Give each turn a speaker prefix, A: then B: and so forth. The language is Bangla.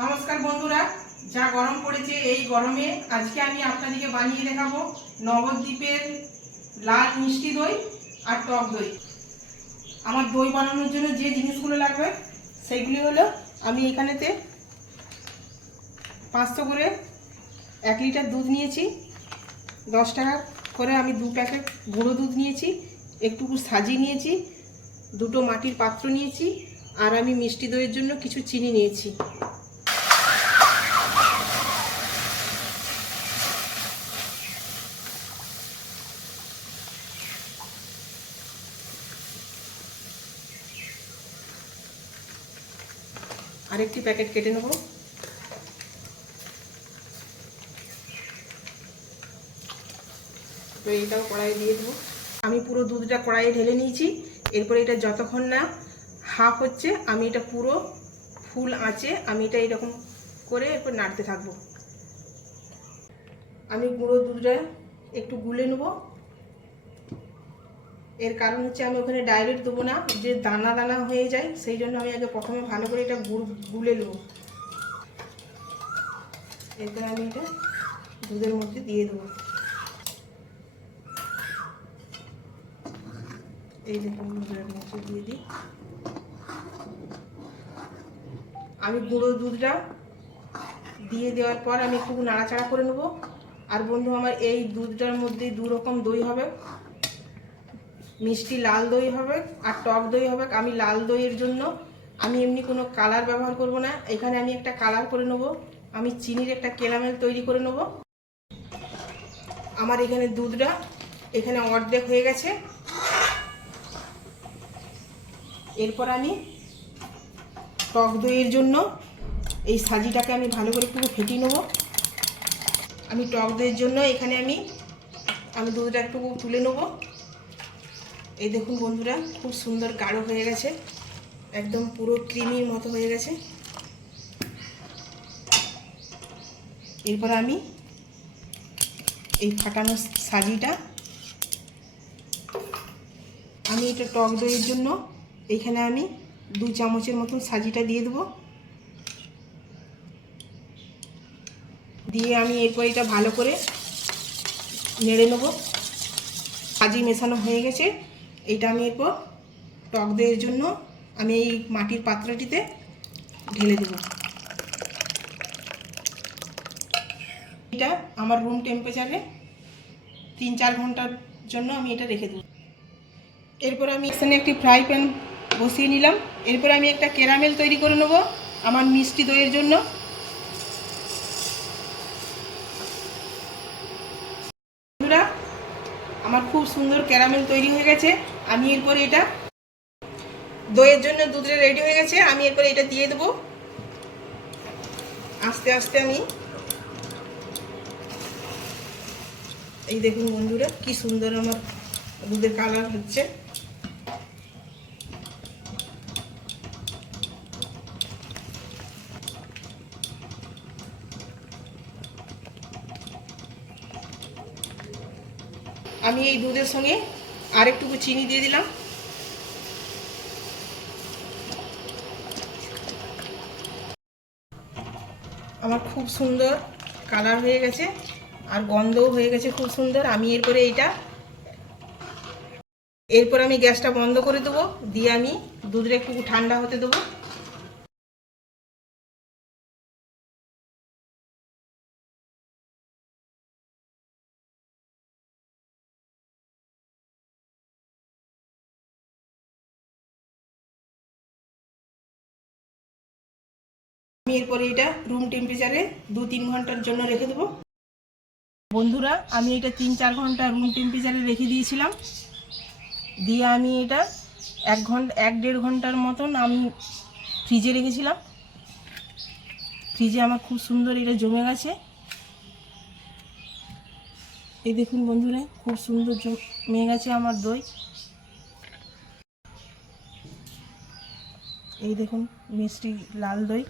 A: নমস্কার বন্ধুরা, যা গরম পড়েছে এই গরমে আজকে আমি আপনাদেরকে বানিয়ে দেখাবো নবদ্বীপের লাল মিষ্টি দই আর টক দই। আমার দই বানানোর জন্য যে জিনিসগুলো লাগবে, সেইগুলি হলো আমি এখানেতে পাঁচশো করে এক লিটার দুধ নিয়েছি, দশ টাকা করে আমি দু প্যাকেট গুঁড়ো দুধ নিয়েছি, একটু সাজিয়ে নিয়েছি, দুটো মাটির পাত্র নিয়েছি, আর আমি মিষ্টি দইয়ের জন্য কিছু চিনি নিয়েছি। আরেকটি প্যাকেট কেটে নেব। তো এইটাও কড়াইয়ে দিয়ে দেবো। আমি পুরো দুধটা কড়াইয়ে ঢেলে নিয়েছি। এরপরে এটা যতক্ষণ না হাফ হচ্ছে, আমি এটা পুরো ফুল আঁচে আমি এটা এরকম করে এরপর নাড়তে থাকব। আমি গুঁড়ো দুধটা একটু গুলে নেব। এর কারণ হচ্ছে আমি ওখানে ডাইরেক্ট দেবো না, যে দানা দানা হয়ে যায়, সেই জন্য আমি আগে প্রথমে ভালো করে এটা গুড়, গুলে নেব। এরপরে আমি এটা দুধের মধ্যে দিয়ে দেবো। এই দেখুন, দুধের মধ্যে দিয়ে দিই। আমি গুঁড়ো দুধটা দিয়ে দেওয়ার পর আমি একটু নাড়াচাড়া করে নেব। আর বন্ধু, আমার এই দুধটার মধ্যে দু রকম দই হবে। মিষ্টি লাল দই হবে আর টক দই হবে। আমি লাল দইয়ের জন্য আমি এমনি কোনো কালার ব্যবহার করব না। এখানে আমি একটা কালার করে নেব। আমি চিনির একটা কেরামেল তৈরি করে নেব। আমার এখানে দুধটা এখানে অর্ধেক হয়ে গেছে। এরপর আমি টক দইয়ের জন্য এই সাজিটাকে আমি ভালো করে একটু ফেটিয়ে নেব। আমি টক দইয়ের জন্য এখানে আমি আমি দুধটা একটু তুলে নেব। এই দেখুন বন্ধুরা, খুব সুন্দর গাঢ় হয়ে গেছে, একদম পুরো ক্রিমির মতো হয়ে গেছে। এরপর আমি এই ফাটানো সাজিটা, আমি এটা টক দইয়ের জন্য, এখানে আমি দু চামচের মতন সাজিটা দিয়ে দেবো। দিয়ে আমি এরপর এটা ভালো করে নেড়ে নেব। সাজি মেশানো হয়ে গেছে। এটা আমি এরপর টক দইয়ের জন্য আমি এই মাটির পাত্রটিতে ঢেলে দেব। এটা আমার রুম টেম্পারেচারে তিন চার ঘণ্টার জন্য আমি এটা রেখে দেবো। এরপর আমি এখানে একটি ফ্রাই প্যান বসিয়ে নিলাম। এরপর আমি একটা ক্যারামেল তৈরি করে নেব আমার মিষ্টি দইয়ের জন্য। আমার খুব সুন্দর ক্যারামেল তৈরি হয়ে গেছে। আমি এরপরে এটা দইয়ের জন্য দুধটা রেডি হয়ে গেছে, আমি এরপরে এটা দিয়ে দেবো। আস্তে আস্তে আমি এই দেখুন বন্ধুরা, কি সুন্দর আমার দুধের কালার হচ্ছে। আমি এই দুধের সঙ্গে আরেকটুকু চিনি দিয়ে দিলাম। আমার খুব সুন্দর কালার হয়ে গেছে, আর গন্ধও হয়ে গেছে খুব সুন্দর। আমি এরপরে এইটা, এরপর আমি গ্যাসটা বন্ধ করে দেবো, দিয়ে আমি দুধটা একটু ঠান্ডা হতে দেবো। আমি এরপরে এটা রুম টেম্পারেচারে দু তিন ঘণ্টার জন্য রেখে দেবো। বন্ধুরা, আমি এটা তিন চার ঘণ্টা রুম টেম্পারেচারে রেখে দিয়েছিলাম। দিয়ে আমি এটা এক ঘণ্টা, এক দেড় ঘণ্টার মতন আমি ফ্রিজে রেখেছিলাম। ফ্রিজে আমার খুব সুন্দর এটা জমে গেছে। এই দেখুন বন্ধুরা, খুব সুন্দর জমে গেছে আমার দই। এই দেখুন মিষ্টি লাল দই।